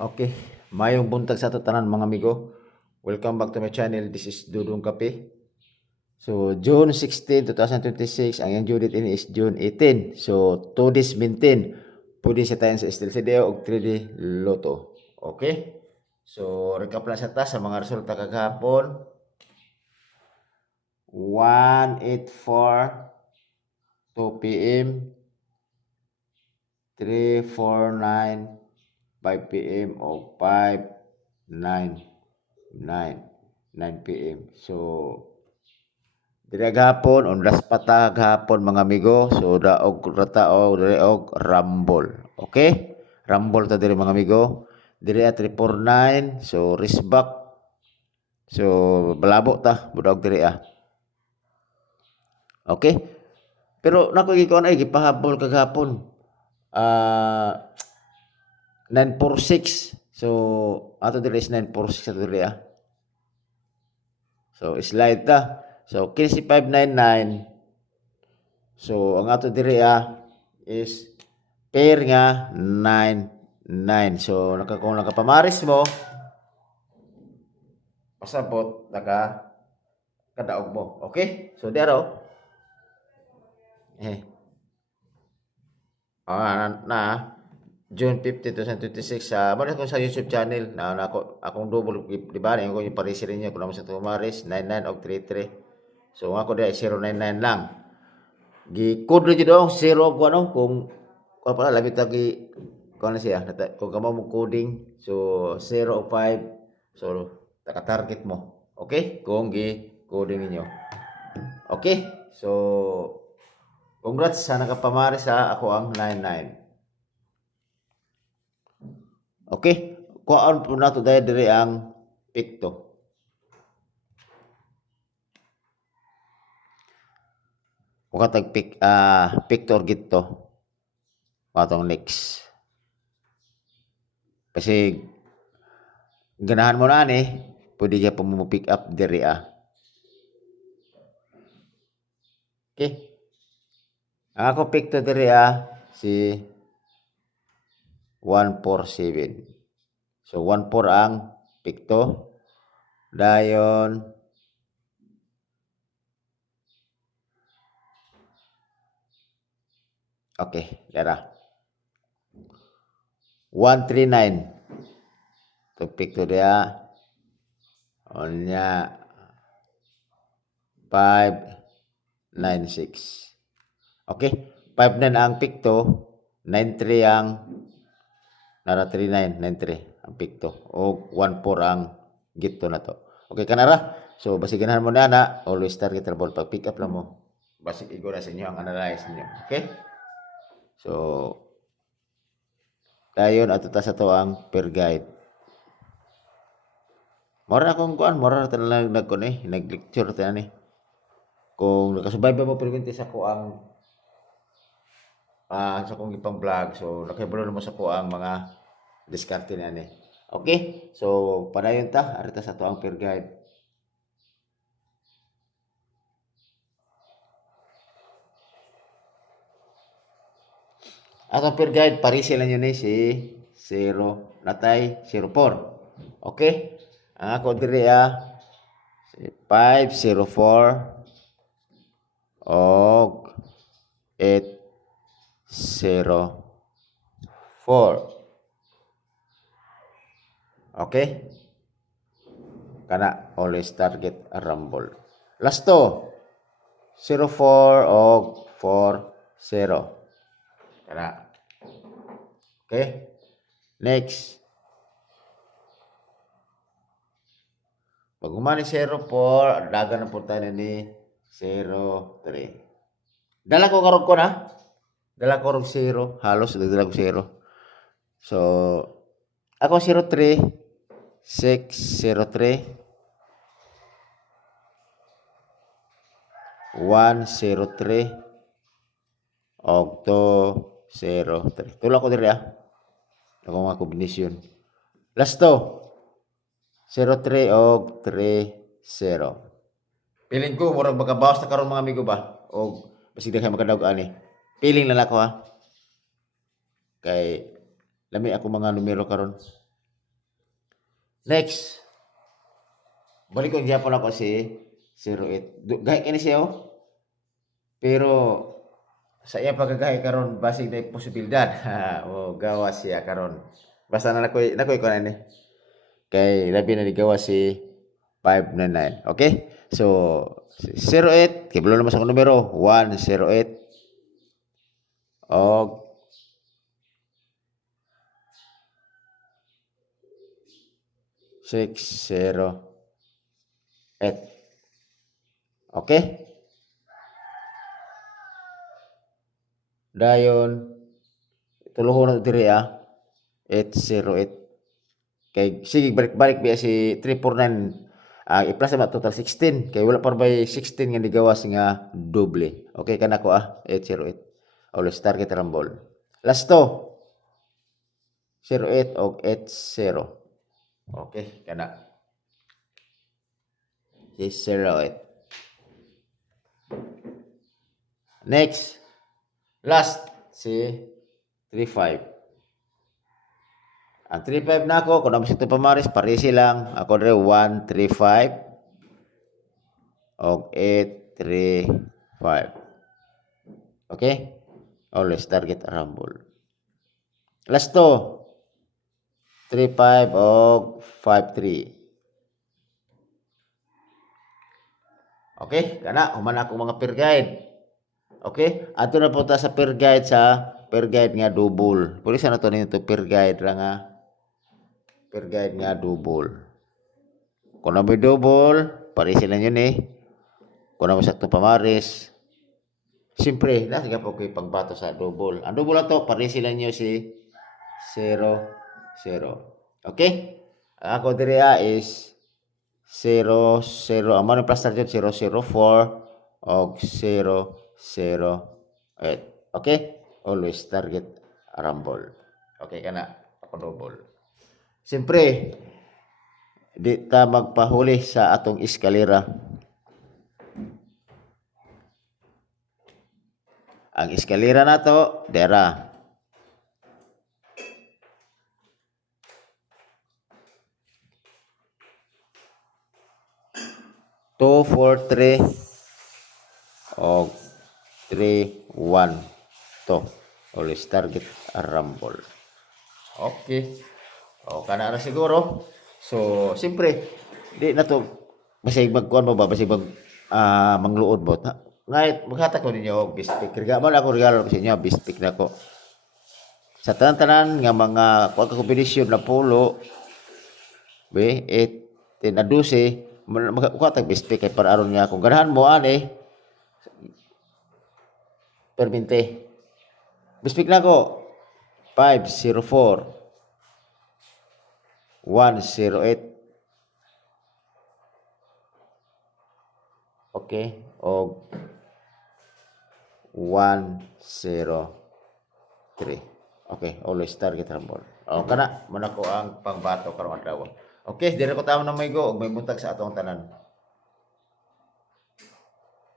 Okay, mayong buntag sa ato tanan mga amigo. Welcome back to my channel. This is Dudong Kape. So, June 16, 2026, ang iyang due date ini is June 18. So, 2 days maintain. Pwede sa tayo sa Estel Cedeo o 3D Lotto. Okay? So, recap lang sa ta sa mga resulta kagahapon. 184, 2 p.m., 349, 5 p.m. o 5, 9 p.m. So, dire gahapon, undas pata gahapon mga amigo. So, daog ratao, dire og rumble. Okay? Rumble ta dire mga amigo. Dire at 349. So, risback. So, balabo ta. Budaog dire Okay? Pero nako gikuan ay gipahabol kagahapon. 946. So, ato dire is 946 ato dire So, slide ta. So, kinsi 599. So, ang ato dire is pair nga 9. So, kung nakapamaris mo, pasabot, kadaog mo. Okay? So, diaro. June 15, 2026 muna ko sa YouTube channel na akong double di ba ko yung parisi rin niya kung naman sa tumaris 99 og 33. So ako di 099 lang. Gi code rin dito 0 og ano kung pala labi ta gi kung ano siya kung kamo mo coding so 0 og 5 so taka-target mo. Okay? Kung gi coding ninyo. Okay? So congrats sa nakapamaris ako ang 99. Okay, kuan po nato dahil dire ang picto. Kung katag pictor gito. Atong next. Kasi ganahan mo na ni, pwede ka pa mo pick up dire Okay. Ako picto dire si 147. So 14 ang picto. Dayon okay, dara. 139. So picto dia. Onya 596. Okay, 59 ang picto, 93 ang nara 39, 93 ang picto o 14 ang gito na to. Okay kanara. So basi ganahan mo na always target trouble pag pick up lang mo. Basi igo na sa inyo ang analyze niyo. Okay? So dayon ato ta sa to ang per guide. Mora akong kuan, mora ta lang nagkon nag-lecture ta ni. Kung nakasubay ba mo prevente sa ko ang sa kong ipang vlog. So nakahibalo naman sa ko ang mga diskarte na ni. Okay? So padayon ta arita sa to ang per guide. Atong per guide parisi lang yun si 0 natay 04. Okay? Ang ako diri si 504 og 804. Okay? Kana always target a rumble. Last to 04 og 40. Kana. Okay? Next. Pag umani 04, dagan na po tayo ni 03. Dala ko karog ko na. Dala ko karog 0. Halos dala ko 0. So, ako 03, 603, 103, og 203. Tulak ko diri ako mga kombinasyon. Last to. 03 og 30. Piling ko murag makabawas na karon mga amigo ba? Og basig daghan makadaog ani. Piling lang ako Kay lami ako mga numero karon. Next, balik ko gyapon ako si 08. Gahi kini siya oh. Pero sa iya pagkagahi karon basig na posibilidad. O gawa siya karon. Basta na nakoy ko na ni. Kay labi na ligawa si 599. Okay? So 08 kiblo naman sa numero 108 og 608. Okay? Dayon tuluhon na diri 808. Kay sige balik-balik biya si 349 i-plus na total 16 kay wala pa bay 16 nga nigawas nga doble. Okay kana ko 808. Always target rumble. Last to 08 og 80. Okay kana. Si 08. Next. Last si 35. Ang 35 na ako, kung naman ito pamaris, parisi lang. Ako rin 135 o 835. Okay? Always target rumble. Last to, 35 o 53. Okay? Kana, human ako mga peer guide. Okay? Ato na po ta sa peer guide nga double. Pwede sana to nito peer guide lang per guide nga double. Kung na may double, parisi lang yun eh. Kung na may sakto pamaris, siyempre, nasa po kayo pagbato sa double. Ang double na to, parisi lang nyo si 0, 0. Okay? Ang ako diriya is 0, 0. Ang mga plus target 0, 0, 4 o 0, 0, 8. Okay? Always target rumble. Okay ka na? Ako double. Siyempre, di ta magpahuli sa atong eskalera. Ang eskalera na to, dera. Two, 4, 3 o 3, 1 to. Always target a rumble. Okay. O, kana na siguro. So, siyempre, di na to, basig magkuhan mo ba, basig mangluod mo. Ngayon, maghatak ko ninyo og bispik. Regalo ako regalo sa inyo, bispik na ko. Sa tanan-tanan nga mga kombinasyon na polo, be, 8, 10 na 12, maghatak bispik kay para aron nga kung ganahan mo ani, perminte. Bispik na ko, 504. 108. Okay, o 103. Okay, always target rumble. O kana man ako ang pangbato karong adlaw. Okay, dire ko tawo na may go og may buntag sa atong tanan.